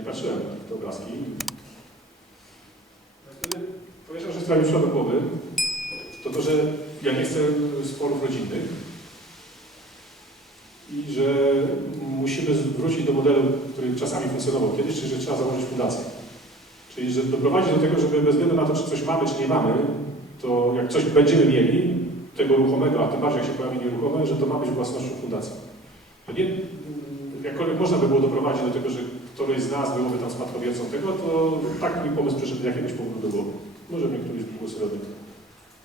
I patrzyłem te obrazki. Wtedy powiedział, że sprawił do głowy, to to, że ja nie chcę sporów rodzinnych i że musimy wrócić do modelu, który czasami funkcjonował kiedyś, czyli że trzeba założyć fundację. Czyli że doprowadzić do tego, żeby bez względu na to, czy coś mamy, czy nie mamy, to jak coś będziemy mieli, tego ruchomego, a tym bardziej jak się pojawi nieruchome, że to ma być własnością fundacji. To nie, jakkolwiek można by było doprowadzić do tego, że któryś z nas byłoby tam spadkobiercą tego, to tak mi pomysł przyszedł jakiegoś powodu do głowy. Może mnie któryś głosy robił.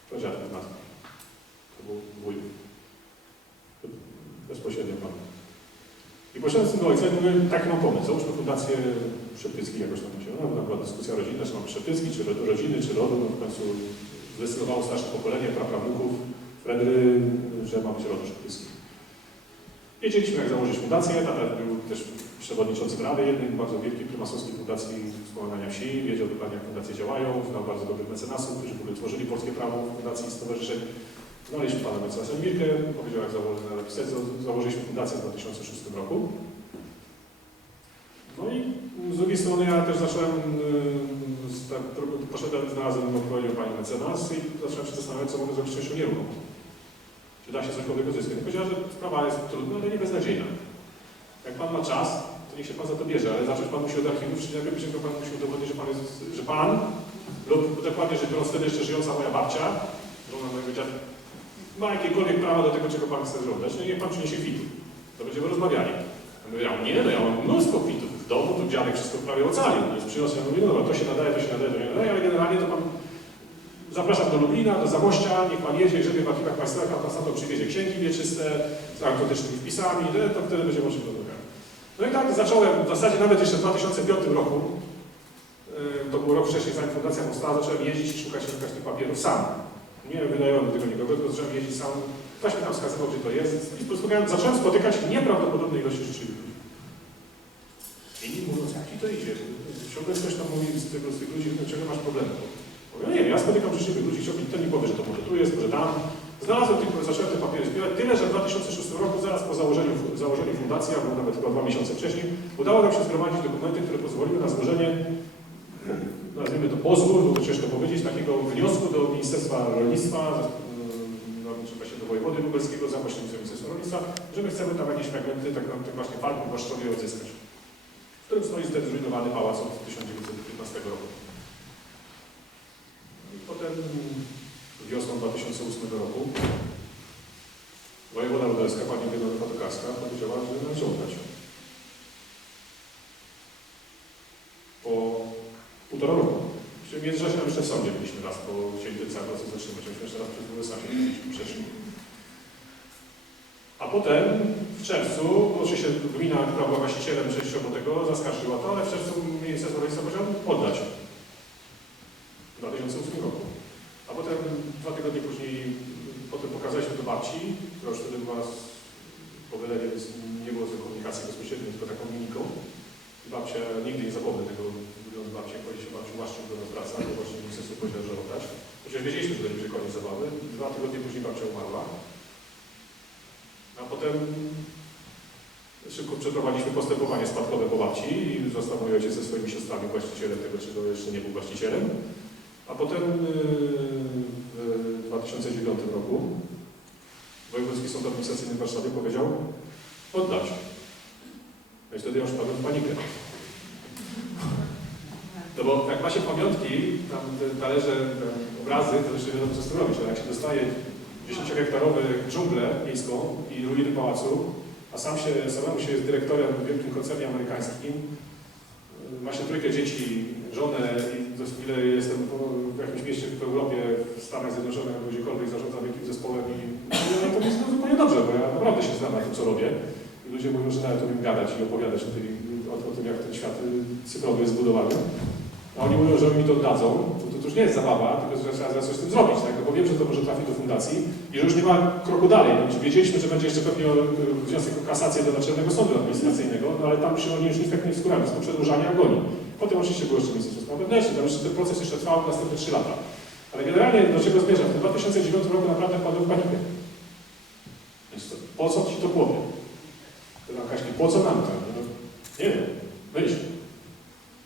To z nas. To był wuj. Bezpośrednio pan. I poszedłem z tym do ojca i mówię, taki mam pomysł. Załóżmy fundację Szeptycki, jakoś tam się, no, była dyskusja rodzinna, czy mamy Szeptycki, czy ro- rodziny, czy rodu. No, w końcu zdecydowało starsze pokolenie, praprawnuków, Fredry, że ma być rodu Szeptycki. Wiedzieliśmy, jak założyć fundację. Tata był też przewodniczącym Rady jednej bardzo wielkiej prymasowskiej fundacji wspomagania wsi. Wiedział dokładnie, jak fundacje działają. Znał bardzo dobrych mecenasów, którzy w ogóle tworzyli polskie prawo fundacji i stowarzyszeń. Znaleźliśmy pana mecenasa Mirkę, powiedział, jak założyć, napisać. Za- Założyliśmy fundację w 2006 roku. No i z drugiej strony ja też zacząłem, z- tak, poszedłem, znalazłem odpowiednią pani mecenas i zacząłem się zastanawiać, co mogę zrobić z częścią nieruchomą. Czy da się coś nowego zyskać? No Powiedziała, że sprawa jest trudna, ale nie beznadziejna. Jak pan ma czas, to niech się pan za to bierze, ale zacząć pan musi od archiwów, czyli najpierw pan musi udowodnić, że pan jest, że pan, lub dokładnie rzecz biorąc wtedy jeszcze żyjąca moja babcia, żona mojego dziadka, ma jakiekolwiek prawa do tego, czego pan chce żądać, no niech pan przyniesie kwitu. To będziemy rozmawiali. Ja mówię, nie, no ja mam mnóstwo kwitów w domu, tu dziadek wszystko prawie ocalił, no jest przyniosłem, ja mówię, no to się nadaje, to się nadaje, to nie nadaje, ale generalnie to pan Zapraszam do Lublina, do Zamościa, niech Pan jedzie, grzebie w archiwach państwowych, a Pan przywiezie księgi wieczyste z autentycznymi wpisami, no, to wtedy będzie możliwe rozmawiać. No i tak zacząłem, w zasadzie nawet jeszcze w 2005 roku, yy, to był rok wcześniej, zanim Fundacja powstała, zacząłem jeździć i szukać, szukać tych papierów sam. Nie wynająłem tego nikogo, tylko zacząłem jeździć sam. Ktoś mi tam wskazywał, gdzie to jest i spotkałem, zacząłem spotykać nieprawdopodobne ilości ludzi. Inni mówiąc, jak ci to idzie? Ciągle ktoś tam mówi z, tego, z tych ludzi, ciągle masz problemy. Mówię, no nie wiem, ja spotykam życzliwych ludzi, ten mi powie, że to może tu jest, może tam. Znalazłem tylko, zacząłem te papiery zbierać, tyle, że w 2006 roku, zaraz po założeniu, założeniu fundacji, albo nawet chyba dwa miesiące wcześniej, udało nam się zgromadzić dokumenty, które pozwoliły na złożenie, nazwijmy to pozwu, bo ciężko powiedzieć, takiego wniosku do Ministerstwa Rolnictwa, no, się do wojewody lubelskiego za pośrednictwem Ministerstwa Rolnictwa, że my chcemy tam jakieś fragmenty tak, tak właśnie parku w Waszczowie odzyskać, w którym stoi ten zrujnowany pałac od 1915 roku. Potem wiosną 2008 roku wojewoda lubelska, pani Genowefa Tokarska powiedziała, że należy oddać. Po półtora roku. Czyli w międzyczasie tam jeszcze w sądzie byliśmy raz, bo chcieli ten cały proces zatrzymać, myśmy jeszcze raz przez USA przeszli. A potem w czerwcu, oczywiście gmina, która była właścicielem częściowo tego, zaskarżyła to, ale w czerwcu Ministerstwo Rolnictwa powiedziało oddać. W 2008 roku. A potem dwa tygodnie później, potem pokazaliśmy to babci, z, po wylewie, nie było tej komunikacji bezpośredniej, tylko taką mimiką. I babcia, nigdy nie zapomnę tego wyglądu babci, jak powiedzieliśmy, babciu, łaszczyk do nas wraca, bo właśnie ministerstwo powiedział, że oddać. Chociaż wiedzieliśmy, że będzie koniec zabawy. Dwa tygodnie później babcia umarła. A potem szybko przeprowadziliśmy postępowanie spadkowe po babci i został mój ojciec ze swoimi siostrami właścicielem tego, czego jeszcze nie był właścicielem. A potem yy, w 2009 roku Wojewódzki Sąd Administracyjny w Warszawie powiedział oddać. No i wtedy ja już wpadłem w panikę. No bo jak ma się pamiątki, tam te talerze, te obrazy, to jeszcze wiadomo co z tym robić, ale jak się dostaje 10-hektarowe dżunglę miejską i ruiny pałacu, a sam się, samemu się jest dyrektorem w wielkim koncernie amerykańskim, ma się trójkę dzieci, żonę i za chwilę jestem w jakimś mieście w Europie, w Stanach Zjednoczonych albo gdziekolwiek zarządzam wielkim zespołem i no, to jest zupełnie dobrze, bo ja naprawdę się znam na tym, co robię. I ludzie mówią, że nawet umiem gadać i opowiadać o, tej, o, o tym, jak ten świat y, cyfrowy jest zbudowany. A oni mówią, że mi to oddadzą, to, to już nie jest zabawa, tylko że trzeba coś z tym zrobić, tak? No bo wiem, że to może trafi do fundacji i że już nie ma kroku dalej. No, wiedzieliśmy, że będzie jeszcze pewnie wniosek o kasację do Naczelnego Sądu Administracyjnego, no ale tam się oni już nic tak nie wskórają, jest to przedłużanie agonii. Potem oczywiście było jeszcze Ministerstwo Spraw Wewnętrznych, tam jeszcze ten proces jeszcze trwał następne 3 lata. Ale generalnie do czego zmierzam? W 2009 roku naprawdę wpadłem w panikę. Więc to, po co ci to głowie? To na Kaśki, po co nam to? No, nie wiem, myśl.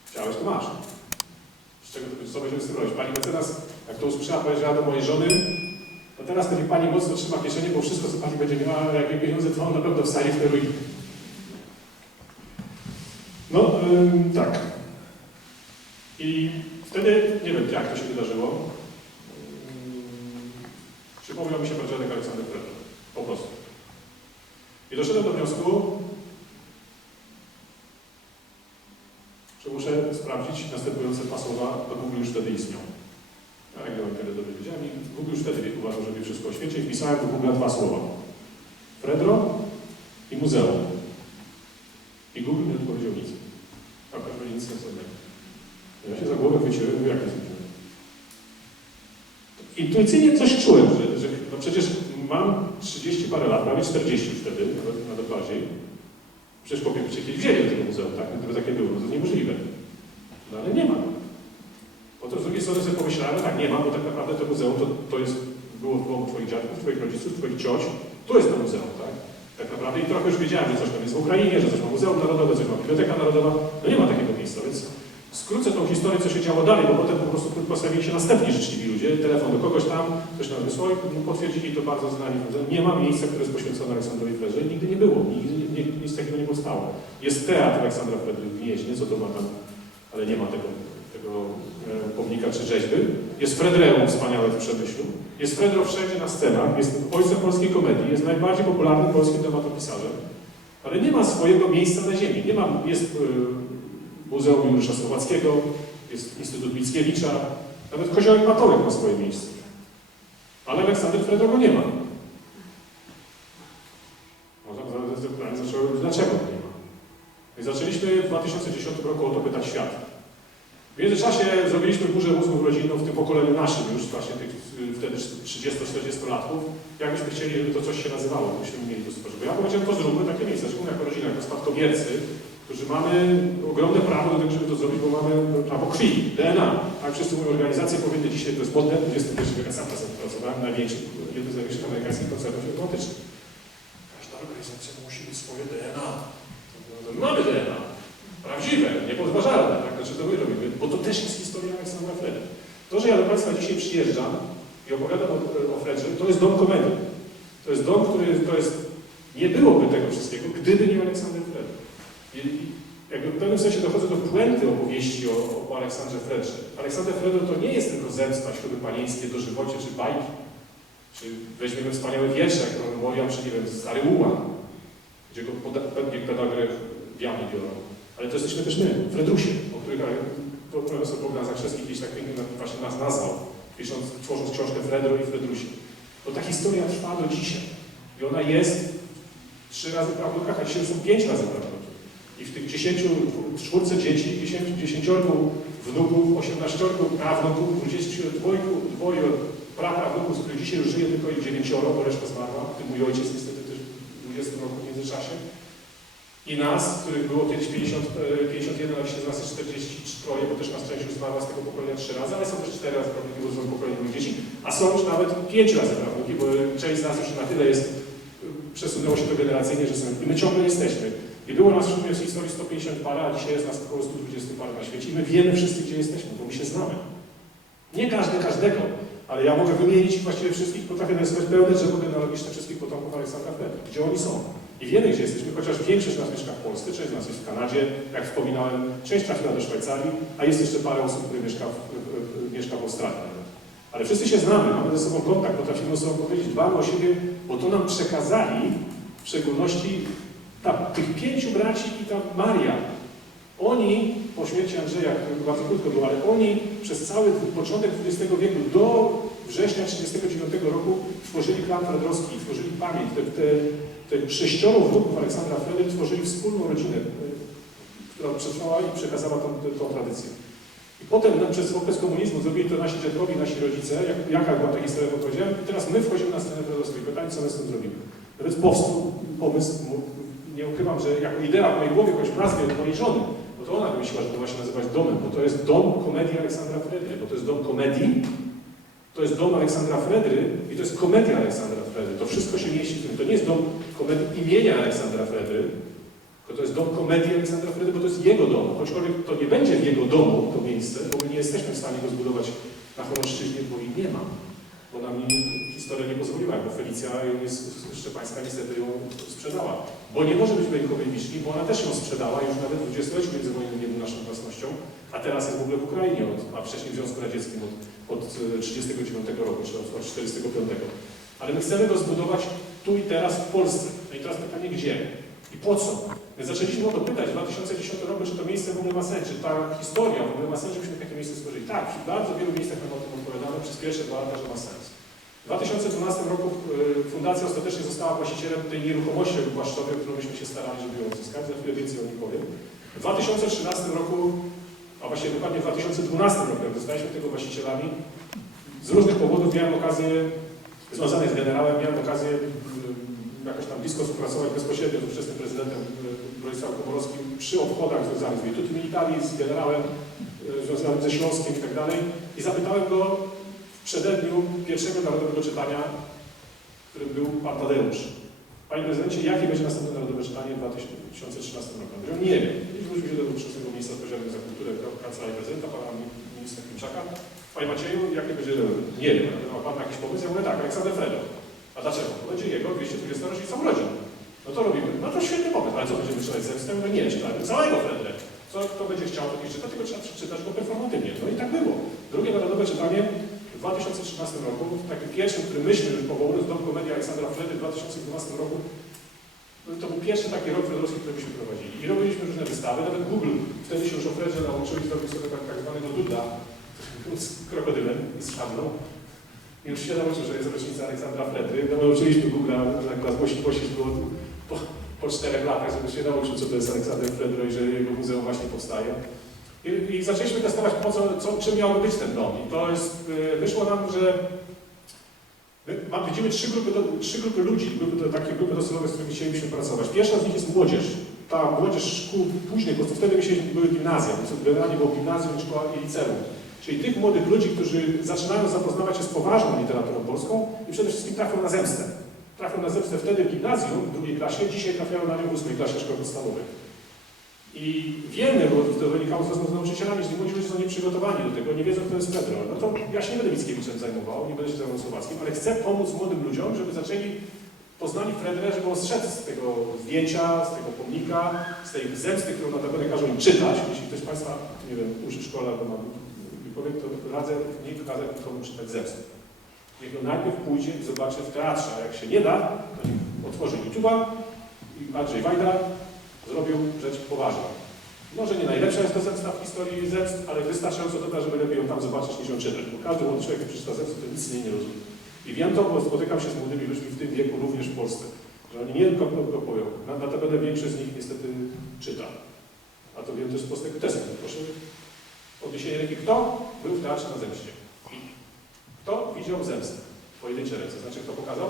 dostałeś, to masz. Z czego to, co będziemy z tym robić? Pani mecenas, jak to usłyszała, powiedziała do mojej żony, no teraz to niech pani mocno trzyma kieszenie, bo wszystko, co pani będzie miała, jakie pieniądze, to on na pewno wstanie w te ruiny. No, tak. I wtedy, nie wiem jak to się wydarzyło, ym, przypomniał mi się Patriarch Aleksander Fredro. Po prostu. I doszedłem do wniosku, że muszę sprawdzić następujące dwa słowa, bo Google już wtedy istniał. Ja jak byłem wtedy dobrze wiedziałem i Google już wtedy uważał, że wie wszystko o świecie i wpisałem do Google dwa słowa. Fredro i muzeum. I Google nie odpowiedział nic. A każdy nic nie sobie. Ja się za głowę mówię, jak to możliwe? Intuicyjnie coś czułem, że, że no przecież mam 30 parę lat, prawie 40 już wtedy, nawet, nawet bardziej. Przecież chłopie by kiedyś wzięli do tego muzeum, tak? Gdyby takie było, no to niemożliwe. No ale nie ma. Potem z drugiej strony sobie pomyślałem, no tak, nie ma, bo tak naprawdę to muzeum to, to jest, było w domu twoich dziadków, twoich rodziców, twoich cioć. Tu jest to muzeum, tak? Tak naprawdę i trochę już wiedziałem, że coś tam jest w Ukrainie, że coś ma Muzeum Narodowe, coś ma Biblioteka Narodowa. No nie ma takiego miejsca, więc skrócę tą historię, co się działo dalej, bo potem po prostu postawili się następni życzliwi ludzie, telefon do kogoś tam, ktoś nam wysłał i potwierdzili to bardzo znani. Nie ma miejsca, które jest poświęcone Aleksandrowi Fredrze nigdy nie było, nigdy nie, nic takiego nie powstało. Jest teatr Aleksandra Fredry w Gnieźnie, co to ma tam, ale nie ma tego, tego e, pomnika czy rzeźby. Jest Fredreum wspaniałe w Przemyślu. Jest Fredro wszędzie na scenach, jest ojcem polskiej komedii, jest najbardziej popularnym polskim dramatopisarzem, ale nie ma swojego miejsca na ziemi. Nie ma, jest y, Muzeum Juliusza Słowackiego, jest Instytut Mickiewicza, nawet Koziołek Matołek ma swoje miejsce. Ale Aleksander Fredro go nie ma. Można zadać pytanie, dlaczego go nie ma. I zaczęliśmy w 2010 roku o to pytać świat. W międzyczasie zrobiliśmy burzę mózgów rodzinną w tym pokoleniu naszym już, właśnie tych y, wtedy 30-40 latków. Jakbyśmy chcieli, żeby to coś się nazywało, byśmy mieli to stworzyć. Ja powiedziałem, to zróbmy takie miejsce, szczególnie jako rodzina, jako spadkobiercy, którzy mamy ogromne prawo do tego, żeby to zrobić, bo mamy prawo krwi, DNA. Tak wszyscy mówią, organizacje powinny dzisiaj, to jest modne, XXI wiek, ja sam pracowałem w największym, jednym z największych amerykańskich koncernów informatycznych. Każda organizacja musi mieć swoje DNA. Mamy DNA. Prawdziwe, niepodważalne, tak? Znaczy to my robimy, bo to też jest historia Aleksandra Fredry. To, że ja do Państwa dzisiaj przyjeżdżam i opowiadam o, o Fredrze, to jest dom komedii. To jest dom, który to jest, nie byłoby tego wszystkiego, gdyby nie Aleksander Fredry. I, jakby w pewnym sensie dochodzę do puenty opowieści o, o Aleksandrze Fredrze. Aleksander Fredro to nie jest tylko zemsta, śluby panieńskie, dożywocie czy bajki. Czy weźmiemy wspaniałe wiersze, jak Memoria, czy nie wiem, z Aryuła, gdzie go pewnie pedagog diabli biorą. Ale to jesteśmy też my, Fredrusie, o których to profesor Bogdan Zakrzewski kiedyś tak pięknie właśnie nas nazwał, pisząc, tworząc książkę Fredro i Fredrusie. Bo ta historia trwa do dzisiaj. I ona jest trzy razy prawnukach, a dzisiaj są pięć razy prawnukach. I w tych dziesięciu, czwórce dzieci, dziesięciu, dziesięciorku wnuków, osiemnaściorku prawnuków, dwudziestu dwojgu, dwoje praprawnuków, z których dzisiaj już żyje tylko ich dziewięcioro, bo reszta zmarła, w tym mój ojciec niestety też w 20 roku w międzyczasie. I nas, których było kiedyś 50, e, 51, a dzisiaj z nas jest 43, bo też nas część już zmarła z tego pokolenia trzy razy, ale są też cztery razy prawnuki, bo są pokolenie moich dzieci, a są już nawet pięć razy prawnuki, bo część z nas już na tyle jest, e, przesunęło się to generacyjnie, że są, my ciągle jesteśmy. I było nas w w historii 150 par, a dzisiaj jest nas około 120 par na świecie i my wiemy wszyscy, gdzie jesteśmy, bo my się znamy. Nie każdy każdego, ale ja mogę wymienić właściwie wszystkich, potrafię narysować pełne drzewo genealogiczne wszystkich potomków Aleksandra Fredry, gdzie oni są. I wiemy, gdzie jesteśmy, chociaż większość z nas mieszka w Polsce, część z nas jest w Kanadzie, jak wspominałem, część trafiła do Szwajcarii, a jest jeszcze parę osób, które mieszka w, mieszka w Australii. Ale wszyscy się znamy, mamy ze sobą kontakt, potrafimy sobą powiedzieć, dbamy o siebie, bo to nam przekazali w szczególności ta, tych pięciu braci i ta Maria. Oni, po śmierci Andrzeja, bardzo krótko był, ale oni przez cały początek XX wieku do września 1939 roku tworzyli klan Fredrowski, tworzyli pamięć. Te, te, te sześcioro wnuków Aleksandra Fredry tworzyli wspólną rodzinę, która przetrwała i przekazała tą, tą tradycję. I potem przez okres komunizmu zrobili to nasi dziadkowie, nasi rodzice, jak, jaka była ta historia, bo powiedziałem, i teraz my wchodzimy na scenę Fredrowskiej. Pytanie, co my z tym zrobimy. Nawet powstał pomysł, ukrywam, że jako idea w mojej głowie, choć w nazwie od mojej żony, bo to ona wymyśliła, że to ma się nazywać domem, bo to jest dom komedii Aleksandra Fredry, bo to jest dom komedii, to jest dom Aleksandra Fredry i to jest komedia Aleksandra Fredry. To wszystko się mieści w tym. To nie jest dom komedii imienia Aleksandra Fredry, to jest dom komedii Aleksandra Fredy, bo to jest jego dom. Choćkolwiek to nie będzie w jego domu to miejsce, bo my nie jesteśmy w stanie go zbudować na Choroszczyźnie, bo ich nie ma. Bo nam historia nie pozwoliła, bo Felicja Szczepańska niestety ją sprzedała. Bo nie może być w Rękowej Wiszni, bo ona też ją sprzedała już nawet w dwudziestoleciu międzywojennym nie był naszą własnością, a teraz jest w ogóle w Ukrainie, od, a wcześniej w Związku Radzieckim od, od 1939 roku, czy od 1945. Ale my chcemy go zbudować tu i teraz w Polsce. No i teraz pytanie, gdzie? I po co? My zaczęliśmy o to pytać w 2010 roku, czy to miejsce w ogóle ma sens, czy ta historia w ogóle ma sens, żebyśmy takie miejsce stworzyli. Tak, w bardzo wielu miejscach nam o tym odpowiadano przez pierwsze dwa lata, że ma sens. W 2012 roku y, fundacja ostatecznie została właścicielem tej nieruchomości płaszczowej, którą myśmy się starali, żeby ją odzyskać. Za chwilę więcej o niej powiem. W 2013 roku, a właściwie dokładnie w 2012 roku, jak zostaliśmy tego właścicielami, z różnych powodów miałem okazję, związanych z generałem, miałem okazję y, jakoś tam blisko współpracować bezpośrednio z ówczesnym prezydentem y, Bronisławem Komorowskim przy obchodach związanych z Virtuti Militari, z generałem y, związanym ze Śląskiem i tak dalej. I zapytałem go w przededniu pierwszego narodowego czytania, którym był pan Tadeusz. Panie prezydencie, jakie będzie następne narodowe czytanie w 2013 roku? Nie wiem. I zwrócił się do ówczesnego ministra odpowiedzialnego za kulturę Kancelarii Prezydenta, pana ministra Klimczaka. Panie Macieju, jakie będzie Nie wiem. Ma pan jakiś pomysł? Ja mówię tak, Aleksander Fredo. A dlaczego? To będzie jego 220 rocznicą urodzin. No to robimy. No to świetny pomysł. Ale co, będziemy czytać zemstę? Mówię, nie, czytamy całego Fredrę. Co kto będzie chciał, to niech czyta, tylko trzeba przeczytać go performatywnie. No i tak było. Drugie narodowe czytanie w 2013 roku, w takim pierwszym, który myśmy już powołując Dom Komedii Aleksandra Fredy w 2012 roku, no to był pierwszy taki rok fredowski, który byśmy prowadzili. I robiliśmy różne wystawy, nawet Google wtedy się już o Fredzie nauczył i zrobił sobie tak, tak zwanego dudla z krokodylem i z szablą. Już się nauczył, że jest rocznica Aleksandra Fredry. No, nauczyliśmy Google'a, że jak nas głosić, głosić było po, po czterech latach, żeby się nauczył, co to jest Aleksander Fredro i że jego muzeum właśnie powstaje. I, I zaczęliśmy testować, po co, co, czym miałby być ten dom. I to jest, y, wyszło nam, że my ma, widzimy trzy grupy, do, trzy grupy ludzi, grupy, takie grupy docelowe, z którymi chcielibyśmy pracować. Pierwsza z nich jest młodzież. Ta młodzież szkół późnych, bo wtedy myśleliśmy, były gimnazja, generalnie było gimnazjum, szkoła i liceum. Czyli tych młodych ludzi, którzy zaczynają zapoznawać się z poważną literaturą polską i przede wszystkim trafią na zemstę. Trafią na zemstę wtedy w gimnazjum, w drugiej klasie, dzisiaj trafiają na nią w ósmej klasie szkoły podstawowej. I wiemy, bo to wynikało z z nauczycielami, że młodzi ludzie są nieprzygotowani do tego, nie wiedzą, kto jest Pedro. No to ja się nie będę Mickiewiczem zajmował, nie będę się zajmował Słowackim, ale chcę pomóc młodym ludziom, żeby zaczęli poznali Fredrę, żeby on zszedł z tego zdjęcia, z tego pomnika, z tej zemsty, którą notabene każą im czytać. Jeśli ktoś z Państwa, nie wiem, uczy szkole albo ma powiem, to radzę nie kazać nikomu czytać zemsty. Niech najpierw pójdzie i zobaczy w teatrze, a jak się nie da, to otworzy YouTube'a i Andrzej Wajda zrobił rzecz poważną. Może nie najlepsza jest to zemsta w historii zemst, ale wystarczająco dobra, żeby lepiej ją tam zobaczyć niż ją czytać, bo każdy młody człowiek, który przeczyta zemstę, to nic z niej nie rozumie. I wiem to, bo spotykam się z młodymi ludźmi w tym wieku, również w Polsce, że oni nie tylko powią, na, notabene większość z nich niestety czyta. A to wiem też z prostego testu. Proszę Odniesienie ręki. Kto był teatrze na zemście? Kto widział zemstę? Pojedyncze ręce. Znaczy, kto pokazał?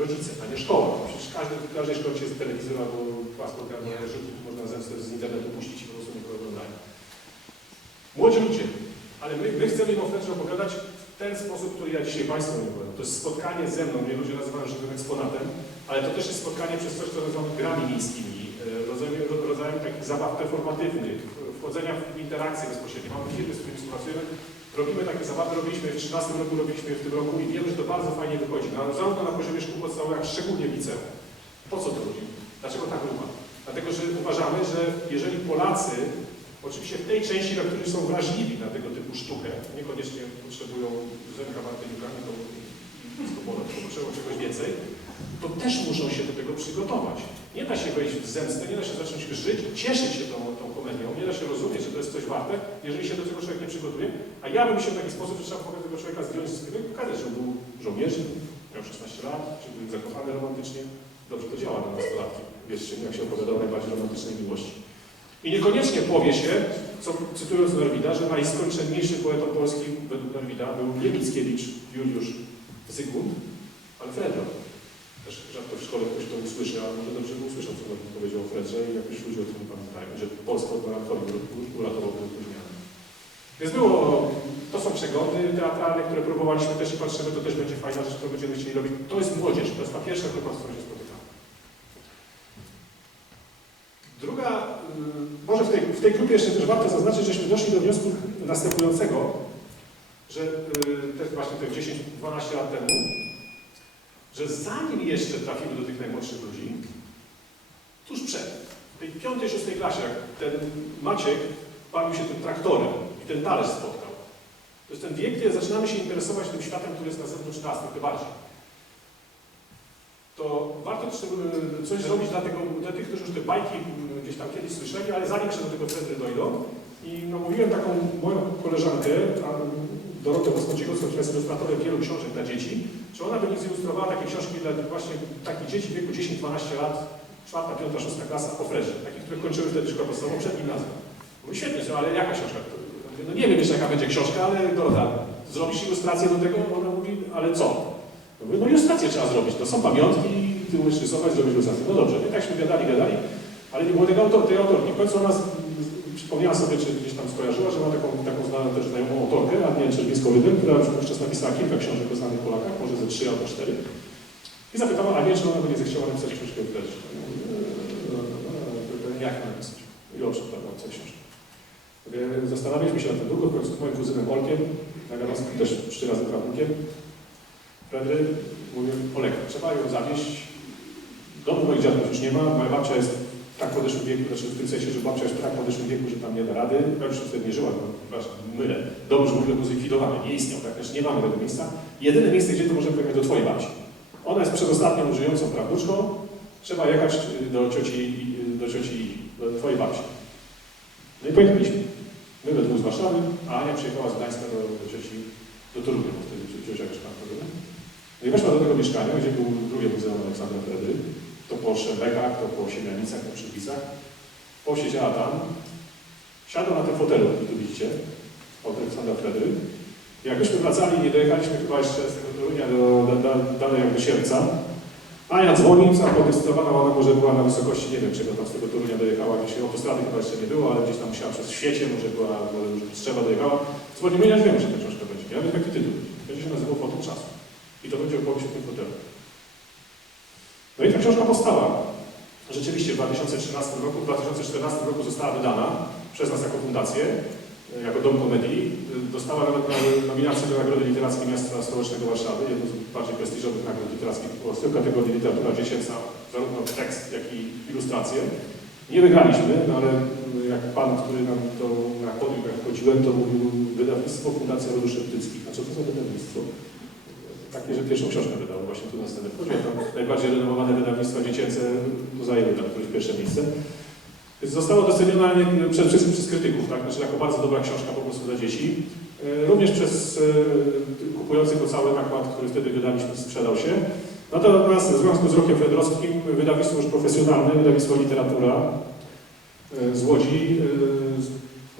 Rodzice, a nie szkoła. Przecież każdy, w każdej szkole jest telewizor albo albo rzutnik, można zemstę z internetu puścić i po prostu nie oglądają. Młodzi ludzie, ale my, my chcemy im o opowiadać w ten sposób, który ja dzisiaj Państwu powiem. To jest spotkanie ze mną, mnie ludzie nazywają żywym eksponatem, ale to też jest spotkanie przez coś, co nazywamy grami miejskimi, e, rodzajem, rodzajem takich zabaw performatywnych, wchodzenia w interakcję bezpośrednio. Mamy firmy, z którymi współpracujemy, robimy takie zabawy, robiliśmy w 2013 roku, robiliśmy w tym roku i wiemy, że to bardzo fajnie wychodzi. Na, zarówno na poziomie szkół podstawowych, jak szczególnie w liceum. Po co to robimy? Dlaczego ta grupa? Dlatego, że uważamy, że jeżeli Polacy, oczywiście w tej części, na której są wrażliwi na tego typu sztukę, niekoniecznie potrzebują Zenka Martyniuka, to Skopola, tylko potrzebują czegoś więcej, to też muszą się do tego przygotować. Nie da się wejść w zemstę, nie da się zacząć żyć, cieszyć się tą, tą komedią, nie da się rozumieć, że to jest coś warte, jeżeli się do tego człowiek nie przygotuje. A ja bym się w taki sposób, że trzeba tego człowieka zdjąć z i pokazać, że był żołnierzem, miał 16 lat, że był zakochany romantycznie. Dobrze to działa na nastolatki. Wierzcie mi, jak się opowiada o najbardziej romantycznej miłości. I niekoniecznie powie się, co, cytując Norwida, że najskończenniejszym poetą polskim według Norwida był nie Mickiewicz, Juliusz Zygmunt, ale Fredro. Też rzadko w szkole ale może dobrze by usłyszał, co powiedział o Fredrze i jakoś ludzie o tym pamiętają, że Polska od melancholii uratował tę zmianę. Więc było, to są przeglądy teatralne, które próbowaliśmy też i patrzymy, to też będzie fajna rzecz, którą będziemy chcieli robić. To jest młodzież, to jest ta pierwsza grupa, z którą się spotykamy. Druga, y, może w tej, w tej grupie jeszcze też warto zaznaczyć, żeśmy doszli do wniosku następującego, że y, te, właśnie te 10-12 lat temu, że zanim jeszcze trafimy do tych najmłodszych ludzi, tuż przed, w tej piątej, szóstej klasie, jak ten Maciek bawił się tym traktorem i ten talerz spotkał. To jest ten wiek, kiedy zaczynamy się interesować tym światem, który jest na zewnątrz nas, trochę bardziej. To warto coś zrobić dla, tego, dla tych, którzy już te bajki gdzieś tam kiedyś słyszeli, ale zanim jeszcze do tego wtedy dojdą. I namówiłem taką moją koleżankę, Dorotę Woskociegowską, która jest ilustratorem wielu książek dla dzieci, czy ona by mi zilustrowała takie książki dla właśnie takich dzieci w wieku 10-12 lat, czwarta, piąta, szósta klasa po freże, takich, które kończyły wtedy szkołę podstawową przed gimnazjum. Mówi, świetnie, ale jaka książka? No nie wiem jeszcze jaka będzie książka, ale Dorota, zrobisz ilustrację do tego? Ona mówi, ale co? Ja mówię, no ilustrację trzeba zrobić, to są pamiątki, ty umiesz rysować, zrobić ilustrację. No dobrze, i takśmy gadali, gadali, ale nie było tego autor, tej autorki. W końcu ona przypomniała sobie, czy gdzieś tam skojarzyła, że ma taką, taką znaną też znajomą autorkę, Adnię Czerwińską-Rydem, która już wówczas napisała kilka książek o znanych Polakach, może ze trzy albo cztery. I zapytała Anię, czy ona by nie zechciała napisać książkę o Wleży. Jak napisać? I o czym tam napisać książkę? Zastanawialiśmy się nad tym długo, w końcu z moim kuzynem Olkiem, Naganoskim, też trzy razy prawnikiem. Wtedy mówię, Olek, trzeba ją zawieźć. Domu moich dziadków już nie ma, moja babcia jest tak podeszłym wieku, znaczy w tym sensie, że babcia jest w tak podeszłym wieku, że tam nie da rady. Ja już wtedy nie żyła, bo przepraszam, mylę. Dom już w ogóle był zlikwidowany, nie istniał, tak też nie mamy tego miejsca. Jedyne miejsce, gdzie to możemy pojechać do twojej babci. Ona jest przedostatnią żyjącą prawnuczką, trzeba jechać y, do cioci, y, do cioci, do twojej babci. No i pojechaliśmy. My we dwóch z Warszawy, a Ania przyjechała z Gdańska do, do cioci, do Torunia, bo wtedy ciocia mieszkała w Toruniu. No i weszła do tego mieszkania, gdzie był drugie Muzeum Aleksandra Fredry, to po Szembekach, to po Siemianicach, po Przypisach. Posiedziała tam, siadła na tym fotelu, tu widzicie, od Aleksandra Fredry. Jak myśmy wracali, nie dojechaliśmy chyba jeszcze z tego Torunia do, do, do, dalej jakby Sierpca, Ania dzwoni, cała podekscytowana, ona może była na wysokości, nie wiem czego tam z tego Torunia dojechała, gdzieś autostrady chyba jeszcze nie było, ale gdzieś tam musiała przez świecie, może była, może już z Trzewa dojechała. Dzwonimy, ja nie wiem, że ta książka będzie. Ja wiem, jaki tytuł. Będzie się nazywał Fotum Czasu. I to będzie opowieść o tym fotelu. No i ta książka powstała. Rzeczywiście w 2013 roku, w 2014 roku została wydana przez nas jako fundację, e, jako Dom Komedii. E, Dostała nawet na- nominację do Nagrody Literackiej Miasta Stołecznego Warszawy, jedną z bardziej prestiżowych nagród literackich w Polsce, w kategorii literatura dziecięca, zarówno tekst, jak i ilustracje. Nie wygraliśmy, no ale jak pan, który nam to na podium jak wchodziłem, to mówił wydawnictwo Fundacja Rodu Szeptyckich. A co to za wydawnictwo? Takie, że pierwszą książkę wydało właśnie tu na scenę. Wchodziłem tam najbardziej renomowane wydawnictwa dziecięce, to zajęły tam któreś pierwsze miejsce. Więc Zostało doceniona przede wszystkim przez krytyków, tak? Znaczy jako bardzo dobra książka po prostu dla dzieci. E, Również przez e, kupujących o cały nakład, który wtedy wydaliśmy, sprzedał się. Natomiast w związku z rokiem Fedrowskim wydawnictwo już profesjonalne, wydawnictwo Literatura e, z Łodzi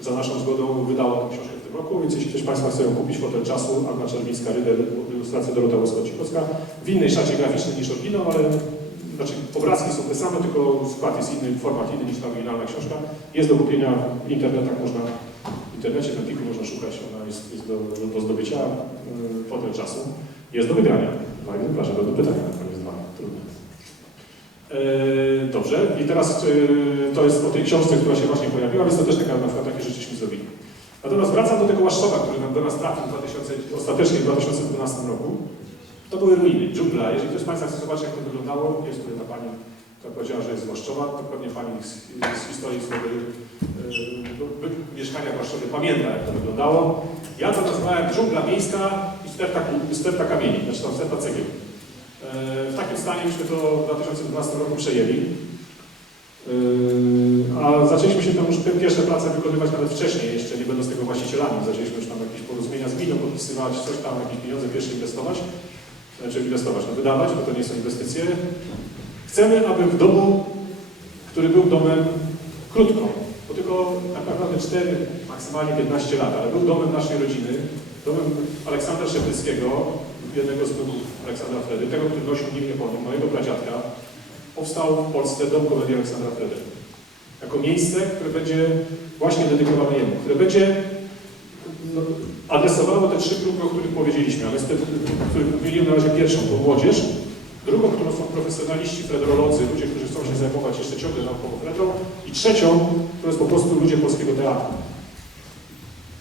za naszą zgodą wydało tę książkę w tym roku, więc jeśli ktoś Państwa chce ją kupić, Fotel Czasu, Anna Czerwińska, Rydel, ilustracja Dorota Łoskocikowska, w innej szacie graficznej niż oryginał, ale znaczy obrazki są te same, tylko skład jest inny, format inny niż ta oryginalna książka. Jest do kupienia w internetach, można w internecie, w Empiku można szukać, ona jest, jest do, do zdobycia, yy, Fotel Czasu. Jest do wygrania. Dwa egzemplarze, do pytania na koniec dwa, trudne. Eee, dobrze, i teraz e, to jest o tej książce, która się właśnie pojawiła, więc to też taka, na przykład takie rzeczyśmy zrobili. Natomiast wracam do tego Łaszczowa, który nam do nas trafił w 2000, ostatecznie w 2012 roku. To były ruiny, dżungla. Jeżeli ktoś z Państwa chce zobaczyć, jak to wyglądało, jest tutaj ta Pani, która powiedziała, że jest z Łaszczowa, to pewnie Pani z, z historii swojego e, by- mieszkania w pamięta, jak to wyglądało. Ja to nazwałem dżungla miejska i sterta, sterta kamieni, znaczy tam sterta cegieł. E, W takim stanie myśmy to w 2012 roku przejęli. Yy, A zaczęliśmy się tam już pie- pierwsze prace wykonywać nawet wcześniej, jeszcze nie będąc tego właścicielami. Zaczęliśmy już tam jakieś porozumienia z gminą podpisywać, coś tam, jakieś pieniądze pierwsze inwestować, znaczy inwestować, no wydawać, bo to nie są inwestycje. Chcemy, aby w domu, który był domem krótko, bo tylko tak naprawdę 4, maksymalnie 15 lat, ale był domem naszej rodziny, domem Aleksandra Szeptyckiego, jednego z wnuków Aleksandra Fredy, tego, który nosił imię po mojego pradziadka, powstał w Polsce Dom Komedii Aleksandra Fredy. Jako miejsce, które będzie właśnie dedykowane jemu, które będzie no, adresowało te trzy grupy, o których powiedzieliśmy, z tych, o których mówiłem na razie pierwszą, to młodzież, Drugą, którą są profesjonaliści, fredrolodzy, ludzie, którzy chcą się zajmować jeszcze ciągle naukowo fredrą. I trzecią, to jest po prostu ludzie polskiego teatru.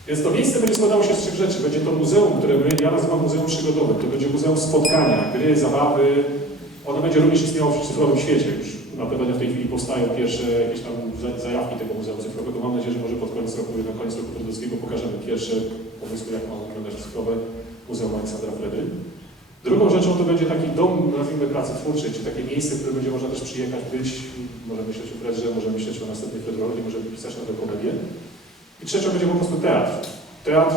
Więc to miejsce będzie składało się z trzech rzeczy. Będzie to muzeum, które my, ja nazywam muzeum przygodowym. To będzie muzeum spotkania, gry, zabawy. Ono będzie również istniało w cyfrowym świecie. Już naprawdę w tej chwili powstają pierwsze jakieś tam za- zajawki tego muzeum cyfrowego. Mam nadzieję, że może pod koniec roku, na koniec roku Fredowskiego pokażemy pierwsze pomysły, jak ma wyglądać cyfrowe Muzeum Aleksandra Fredry. Drugą rzeczą to będzie taki dom, nazwijmy, pracy twórczej, czy takie miejsce, w które będzie można też przyjechać, być, może myśleć o Fredrze, może myśleć o następnej Fredrologii, może pisać nowe komedie. I trzecią będzie po prostu teatr. Teatr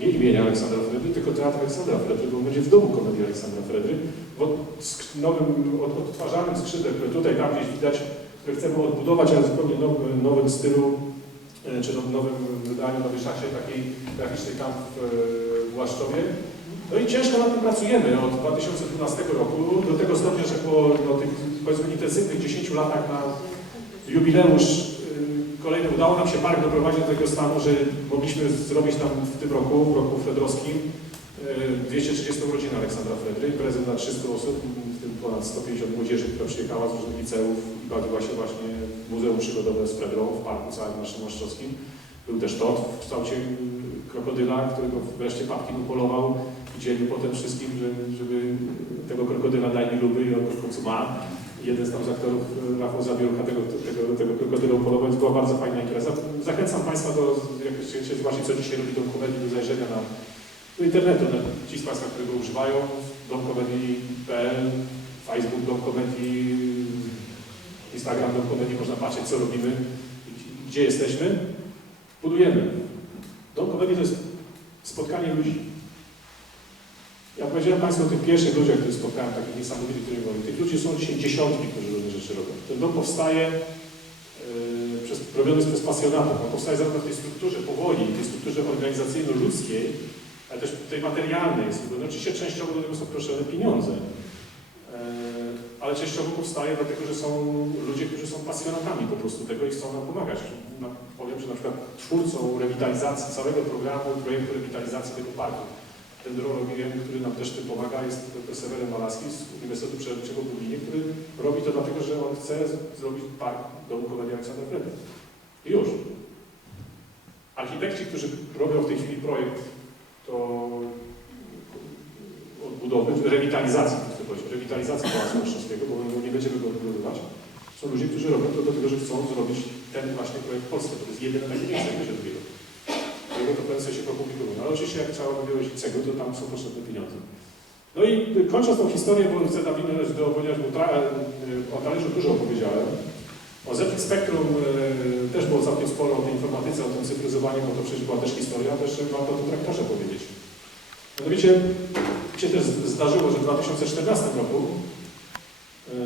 nie imienia Aleksandra Fredry, tylko teatr Aleksandra Fredry, bo będzie w domu komedii Aleksandra Fredry, od- sk- nowym, od, odtwarzanym skrzydle, które tutaj, tam gdzieś widać, które chcemy odbudować, ale zupełnie nowym, nowym stylu, e, czy now- nowym wydaniu, nowej szacie takiej graficznej tam w, e, w Łaszczowie. No i ciężko nad tym pracujemy od 2012 roku, do tego stopnia, że po no, tych powiedzmy intensywnych 10 latach na jubileusz kolejny udało nam się park doprowadzić do tego stanu, że mogliśmy zrobić tam w tym roku, w roku fredrowskim, y, 230 urodziny Aleksandra Fredry, prezent dla 300 osób, w tym ponad 150 młodzieży, która przyjechała z różnych liceów i bawiła się właśnie w Muzeum Przygodowe z Fredrą w parku całym naszym oszczowskim. Był też tot w kształcie y, krokodyla, którego wreszcie Papkin upolował i dzielił potem wszystkim, żeby, żeby tego krokodyla daj mi luby i on w końcu ma. Jeden z tam z aktorów, y, Rafał Zabierucha, tego, tego, tego krokodyla upolował, więc była bardzo fajna impreza. Zachęcam Państwa do, jak się zobaczyć, co dzisiaj robi Dom Komedii, do zajrzenia na, do internetu. Na, ci z Państwa, które go używają, domkomedii.pl, Facebook Dom Komedii, Instagram Dom Komedii, można patrzeć, co robimy, gdzie jesteśmy. Budujemy. Dom Komedii to jest spotkanie ludzi. Ja powiedziałem Państwu o tych pierwszych ludziach, których spotkałem, takich niesamowitych, których mówię. Tych ludzi są dzisiaj dziesiątki, którzy różne rzeczy robią. Ten dom powstaje, yy, przez, robiony przez pasjonatów. On powstaje zarówno w tej strukturze powoli, w tej strukturze organizacyjno-ludzkiej, ale też tej materialnej. Oczywiście częściowo do tego są proszone pieniądze. Yy, ale częściowo powstaje dlatego, że są ludzie, którzy są pasjonatami po prostu tego i chcą nam pomagać. No, powiem, że na przykład twórcą rewitalizacji całego programu, projektu rewitalizacji tego parku dendrologiem, który nam też tym pomaga, jest dr Seweryn Malaski z Uniwersytetu Przyrodniczego w Lublinie, który robi to dlatego, że on chce zrobić park Domu Komedii Aleksandra Fredy. I już. Architekci, którzy robią w tej chwili projekt to odbudowy, rewitalizacji, chcę powiedzieć, rewitalizacji Pałacu Mistrzowskiego, bo nie będziemy go odbudowywać, są ludzie, którzy robią to dlatego, że chcą zrobić ten właśnie projekt w Polsce. To jest jedyne takie miejsce, to prędzej się opublikował. No ale oczywiście jak trzeba wyjąć cegły, to tam są potrzebne pieniądze. No i kończąc tą historię, bo chcę nawinąć do, ponieważ bo tra- y, o talerzu dużo opowiedziałem. O ZX Spectrum y, też było całkiem sporo o tej informatyce, o tym cyfryzowaniu, bo to przecież była też historia, też warto o tym traktorze powiedzieć. Mianowicie się też zdarzyło, że w 2014 roku, y,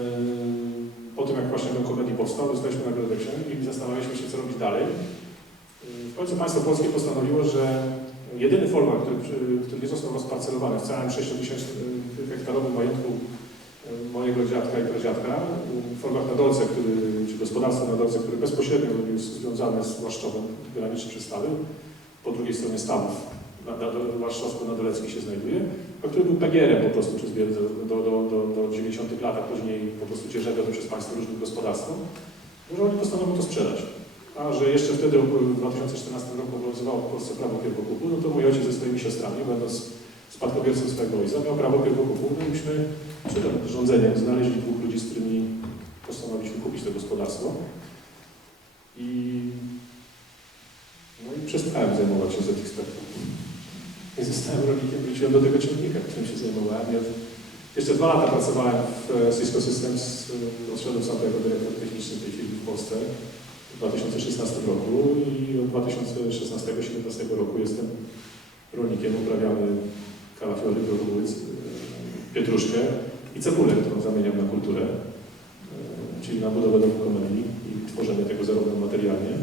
po tym jak właśnie ten komedii powstał, dostaliśmy nagrodę i zastanawialiśmy się, co robić dalej. W końcu państwo polskie postanowiło, że jedyny folwark, który, który nie został rozparcelowany w całym 6000 hektarowym majątku e, mojego dziadka i pradziadka, folwark na Dolce, który, czy gospodarstwo na Dolce, które bezpośrednio jest związane z Łaszczowem, graniczny przystawy, po drugiej stronie stawów, na, na, na Łaszczowsko-Nadolecki się znajduje, a który był PGR-em po prostu przez wiele, do, do, do, do 90 lat, a później po prostu dzierżawiony przez państwo różnym gospodarstwom, że oni postanowią to sprzedać a że jeszcze wtedy w 2014 roku obowiązywało w Polsce prawo pierwokupu, no to mój ojciec ze swoimi siostrami, będąc spadkobiercą swojego ojca, miał prawo pierwokupu, no i myśmy przed rządzeniem znaleźli dwóch ludzi, z którymi postanowiliśmy kupić to gospodarstwo. I, no i przestałem zajmować się ZX Spectrum. I zostałem rolnikiem, wróciłem do tego ciągnika, którym się zajmowałem. Ja jeszcze dwa lata pracowałem w e, Cisco Systems, e, odszedłem sam jako dyrektor techniczny tej firmy w Polsce 2016 roku i od 2016-2017 roku jestem rolnikiem, uprawiamy kalafiory, brokuły, pietruszkę i cebulę, którą zamieniam na kulturę, e, czyli na budowę domu komedii i tworzenie tego zarówno materialnie.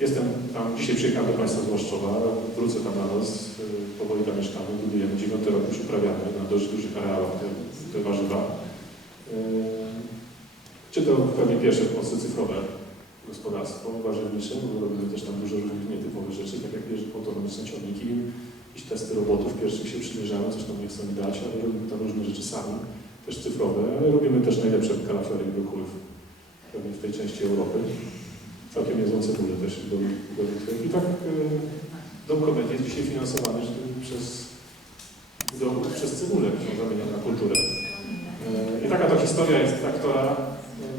Jestem tam, dzisiaj przyjechałem do Państwa z Łaszczowa, wrócę tam na noc, e, powoli tam mieszkamy, budujemy, dziewiąty rok już uprawiamy na dość dużych areałach te, te warzywa. E, Czy to pewnie pierwsze Polsce cyfrowe gospodarstwo warzywnicze, bo robimy też tam dużo różnych nietypowych rzeczy, tak jak autonomiczne ciągniki, jakieś testy robotów pierwszych się przymierzamy, coś tam nie chcą mi dać, ale robimy tam różne rzeczy sami. Też cyfrowe, ale robimy też najlepsze kalafiory i brokuły w- pewnie w tej części Europy. Całkiem niezłą cebulę też do, do. I tak e, Dom Komedii jest dzisiaj finansowany przez, do, przez cebulę, którą zamienia na kulturę. E, I taka to historia jest traktora, e,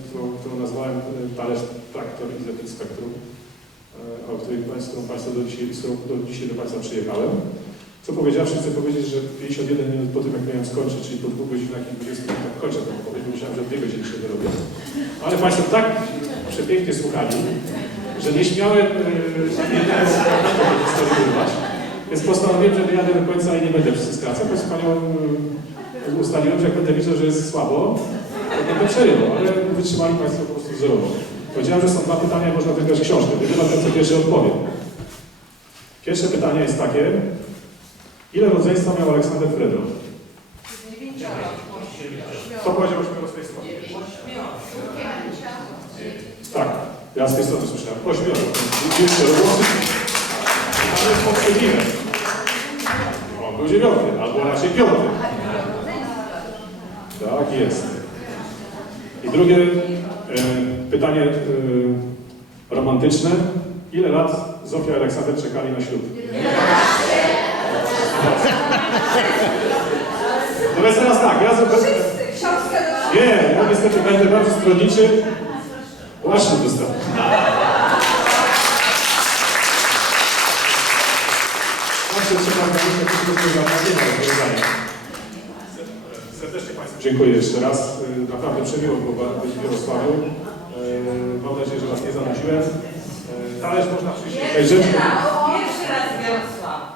którą, którą nazwałem e, Talerz Traktor i Spektrum, e, o której Państwu, Państwu do, dzisiaj, którą do dzisiaj do Państwa przyjechałem. Co powiedziawszy, chcę powiedzieć, że 51 minut po tym, jak miałem skończyć, czyli po dwóch godzinach i 20 minutach kończę tę opowieść, bo myślałem, że dwie godziny się wyrobię. Ale Państwo tak przepięknie słuchali, że nie śmiałem jednego historii urywać. Więc postanowiłem, że wyjadę do końca i nie będę skracał. Bo Panią yy, ustaliłem, że jak będę widział, że jest słabo, to będę przerywał, ale wytrzymali Państwo po prostu wzorowo. Powiedziałem, że są dwa pytania, można wygrać książkę. Wybiera ten, co pierwszy odpowie. Pierwsze pytanie jest takie. Ile rodzeństwa miał Aleksander Fredro? Kto powiedział ośmioro z tej strony? Tak, ja z tej strony słyszałem. Ośmioro. Jeszcze rozłączy. Ale jest poprzedliwe. On był dziewiąty, albo raczej piąty. Tak jest. I drugie e, pytanie e, romantyczne. Ile lat Zofia i Aleksander czekali na ślub? No więc teraz tak, ja zobaczę. Nie, ja niestety będę bardzo stronniczy. Właśnie dostałem. Właśnie trzeba jakieś rozwiązanie na rozwiązanie. Serdecznie Państwu dziękuję jeszcze raz. Y, Naprawdę przemiło było być Talerz można przyjść obejrzeć. Pierwszy raz w Jarosławiu.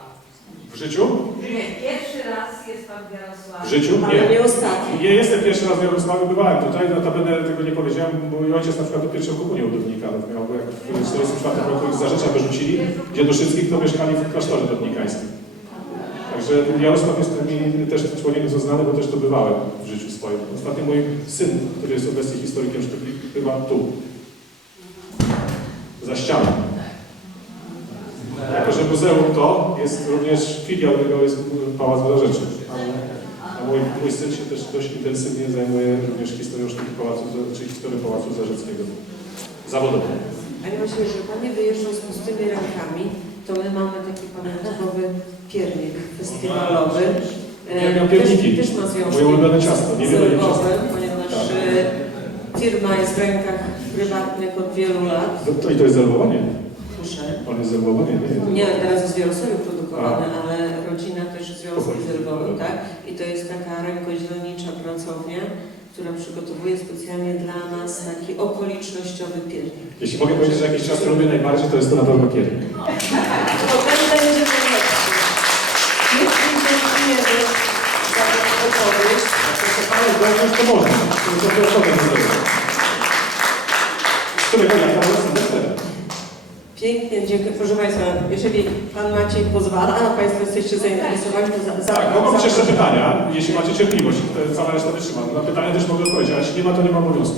W życiu? Nie, pierwszy raz jest Pan w Jarosławiu. W życiu? Ale nie ostatni. Nie jestem pierwszy raz w Jarosławiu, bywałem tutaj, notabene tego nie powiedziałem, bo mój ojciec na przykład do pierwszą komunię u Dubnikanów miał, bo jak w 1944 roku ich z Zarzecza wyrzucili, gdzie do wszystkich to mieszkali w klasztorze dubnikańskim. Także Jarosław jest mi też człowiekiem znany, bo też tu bywałem w życiu swoim. Ostatnio mój syn, który jest obecnie historykiem sztuki, bywa tu, za ścianą. Jako, że muzeum to jest również filiał tego jest Pałac dla Rzeczy. A mój, mój syn się też dość intensywnie zajmuje również historią sztuki pałacu, czy historią Pałacu Zarzeckiego. Zawodowo. Panie właśnie, że Panie wyjeżdżą z pustymi rękami, to my mamy taki pamiątkowy piernik festiwalowy. E, Ja miałem pierniki. Też, też ma związek Moje ulubione ciasto, niewiele ciasto. Ponieważ Tak. Firma jest w rękach prywatnych od wielu lat. To, I to jest zerwowanie? Proszę. On jest zerwowanie? Nie, Nie, teraz jest w Jarosławiu produkowany, ale rodzina też związek z Lwowem, tak? I to jest taka rękodzielnicza pracownia, która przygotowuje specjalnie dla nas taki okolicznościowy piernik. Jeśli mogę powiedzieć, że jakiś czas lubię najbardziej, to jest to na pewno piernik. To ten będzie najlepszy. My dziękujemy za tę opowieść. Proszę zgłaszać to można. To jest dopiero nie zrobię. Z którego ja tam jestem Pięknie, dziękuję. Proszę Państwa, jeżeli Pan Maciej pozwala, a Państwo jesteście zainteresowani, to za, za, Tak, mogą być jeszcze pytania, jeśli macie cierpliwość, to cała reszta wytrzyma. Na pytania też mogę odpowiedzieć, a jeśli nie ma, to nie ma obowiązku.